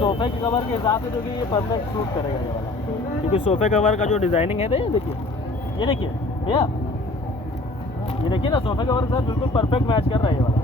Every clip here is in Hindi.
सोफ़े के कवर के हिसाब से जो कि ये परफेक्ट सूट करेगा ये वाला, क्योंकि सोफ़े कवर का जो डिज़ाइनिंग है ना, ये देखिए भैया, ये देखिए ना, सोफ़े कवर के साथ बिल्कुल परफेक्ट मैच कर रहा है ये वाला।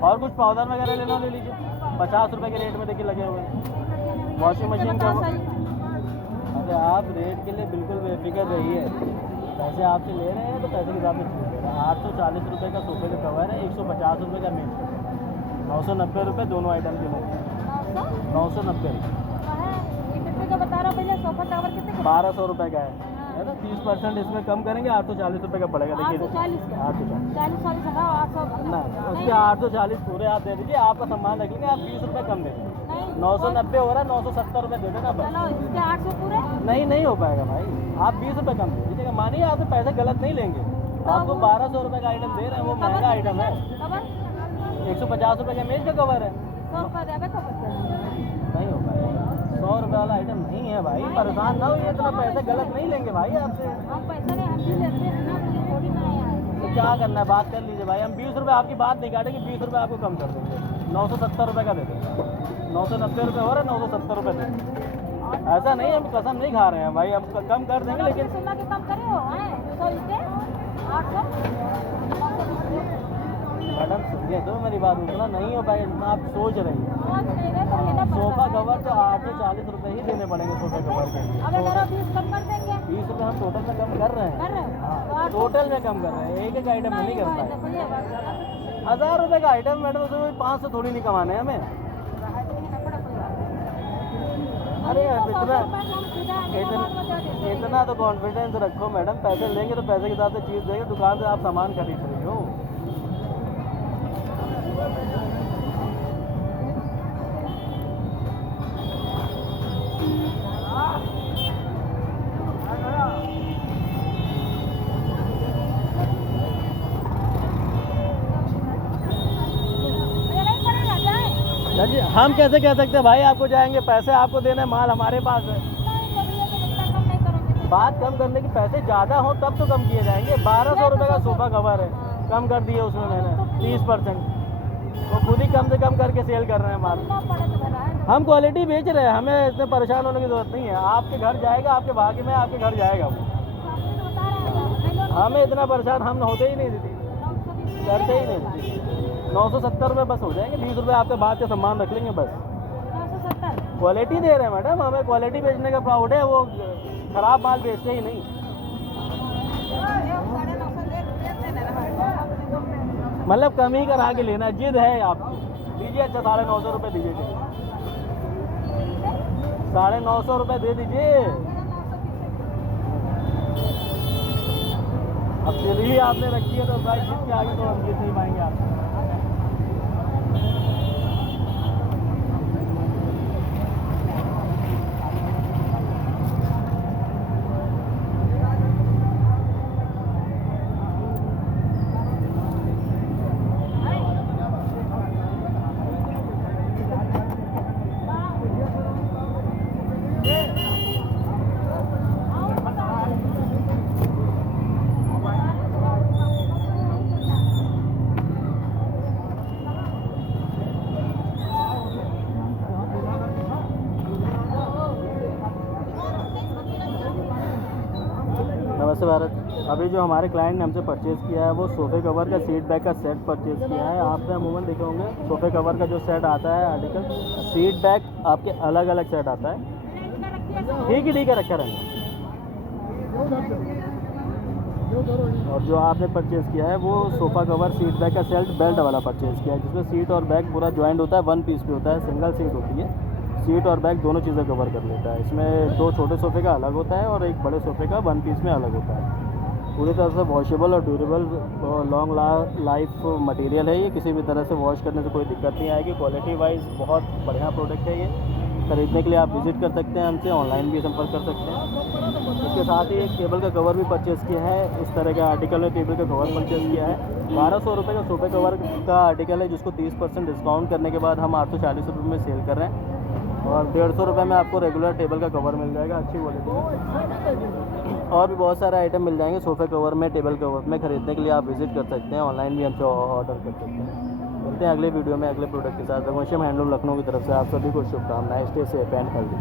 और कुछ पाउडर वगैरह लेना ले लीजिए, 50 रुपए के रेट में देखिए लगे हुए हैं। वॉशिंग मशीन का अरे आप रेट के लिए बिल्कुल बेफिक्र रहिए, पैसे आपसे ले रहे हैं तो पैसे के हिसाब से छूट दे रहे हैं। 840 रुपये का सोफे का कवर है, 150 रुपये का मेज, 990 रुपये दोनों आइटम के लिए, 990 बता रहा भैया, सोफा कवर कितने का? 1200 रुपये का है ना। 30% इसमें कम करेंगे, 840 रुपये का पड़ेगा। देखिए 840 ना, उसके 840 पूरे आप दे दीजिए, आपका सामान रख लेंगे, आप 20 रुपये कम दे दीजिए। 990 हो रहा है, 970 रुपये दे देना बस। 800 पूरे नहीं हो पाएगा भाई, आप 20 रुपये कम दे दीजिएगा। मानिए आपसे पैसे गलत नहीं लेंगे, आपको 1200 रुपये का आइटम दे रहे हैं, वो महंगा आइटम है। 150 रुपये का मेज का कवर है, 100 रुपये नहीं हो पाएगा। 100 रुपये वाला आइटम नहीं है भाई, परेशान ना हो, ये इतना पैसे गलत नहीं लेंगे भाई आपसे। हम पैसा नहीं, हम भी लेते हैं ना, थोड़ी ना है। तो क्या करना है, बात कर लीजिए भाई। हम 20 रुपये आपकी बात नहीं काटेंगे, 20 रुपये आपको कम कर देंगे, 970 रुपये का दे देंगे। 990 रुपये हो रहा है, 970 रुपये दे देंगे। ऐसा नहीं, हम कसम नहीं खा रहे हैं भाई, हम कम कर देंगे, लेकिन कम करे हो 800 मैडम सुनिए तो मेरी बात, उतना नहीं हो पाएगा जितना आप सोच रहे हैं। सोफा कवर तो 840 रुपये ही देने पड़ेंगे सोफा कवर के लिए। 20 रुपये हम टोटल में कम कर रहे हैं। हाँ, टोटल में कम कर रहे हैं, एक एक आइटम में नहीं कर पाए। 1000 रुपये का आइटम मैडम, उसमें 500 थोड़ी नहीं कमाने हैं हमें। अरे इतना तो कॉन्फिडेंस रखो मैडम, पैसे लेंगे तो पैसे के हिसाब से चीज़ देंगे, दुकान से आप सामान खरीद रही हो। जी हम कैसे कह सकते हैं भाई आपको जाएंगे, पैसे आपको देने, माल हमारे पास है। बात कम करने की, पैसे ज़्यादा हो तब तो कम किए जाएंगे। 1200 रुपये का सोफा कवर है, कम कर दिए उसमें मैंने 30%, वो खुद ही कम से कम करके सेल कर रहे हैं माल। हम क्वालिटी बेच रहे हैं, हमें इतने परेशान होने की ज़रूरत नहीं है। आपके घर जाएगा, आपके भाग्य में आपके घर जाएगा वो, हमें इतना परेशान हम होते ही नहीं दीदी, करते ही नहीं। 970 रुपये बस हो जाएंगे, 20 रुपये आपके बाद का सामान रख लेंगे बस। 970 क्वालिटी दे रहे हैं मैडम, हमें क्वालिटी बेचने का प्राउड है, वो खराब माल बेचते ही नहीं। मतलब कम ही करा के लेना, जिद है आपकी, दीजिए। अच्छा 950 रुपये दीजिए, 950 रुपये दे दीजिए। अब दिल ही आपने रखी है तो भाई जिद के आगे तो हम जीत नहीं पाएंगे आप। नमस्ते भारत। अभी जो हमारे क्लाइंट ने हमसे परचेज़ किया है वो सोफ़े कवर का सीट बैक का सेट परचेज़ किया है। आपने अमूमन देखे होंगे सोफ़े कवर का जो सेट आता है आर्टिकल, सीट बैक आपके अलग अलग सेट आता है, ठीक है रखा रहेगा। और जो आपने परचेज़ किया है वो सोफ़ा कवर सीट बैक का सेट बेल्ट वाला परचेज़ किया है, जिसमें सीट और बैक पूरा जॉइंट होता है, 1 पीस पे होता है, सिंगल सीट होती है, सीट और बैक दोनों चीज़ें कवर कर लेता है। इसमें 2 छोटे सोफ़े का अलग होता है और एक बड़े सोफ़े का 1 पीस में अलग होता है। पूरी तरह से वॉशेबल और ड्यूरेबल लॉन्ग लाइफ मटेरियल है ये, किसी भी तरह से वॉश करने से कोई दिक्कत नहीं आएगी। क्वालिटी वाइज बहुत बढ़िया प्रोडक्ट है ये। खरीदने के लिए आप विज़िट कर सकते हैं हमसे, ऑनलाइन भी संपर्क कर सकते हैं। इसके साथ ही एक टेबल का कवर भी परचेज़ किया है। इस तरह के आर्टिकल में टेबल का कवर परचेज़ किया है। 1200 रुपये का सोफे कवर का आर्टिकल है, जिसको 30% डिस्काउंट करने के बाद हम 840 रुपये में सेल कर रहे हैं। और 150 रुपये में आपको रेगुलर टेबल का कवर मिल जाएगा अच्छी क्वालिटी में। और भी बहुत सारे आइटम मिल जाएंगे सोफे कवर में, टेबल कवर में। खरीदने के लिए आप विज़िट कर सकते हैं, ऑनलाइन भी हमसे ऑर्डर कर सकते हैं। मिलते हैं अगले वीडियो में अगले प्रोडक्ट के साथ। रघुवंशम हैंडलूम लखनऊ की तरफ से आप सभी को शुभकामनाएं। Stay safe and healthy.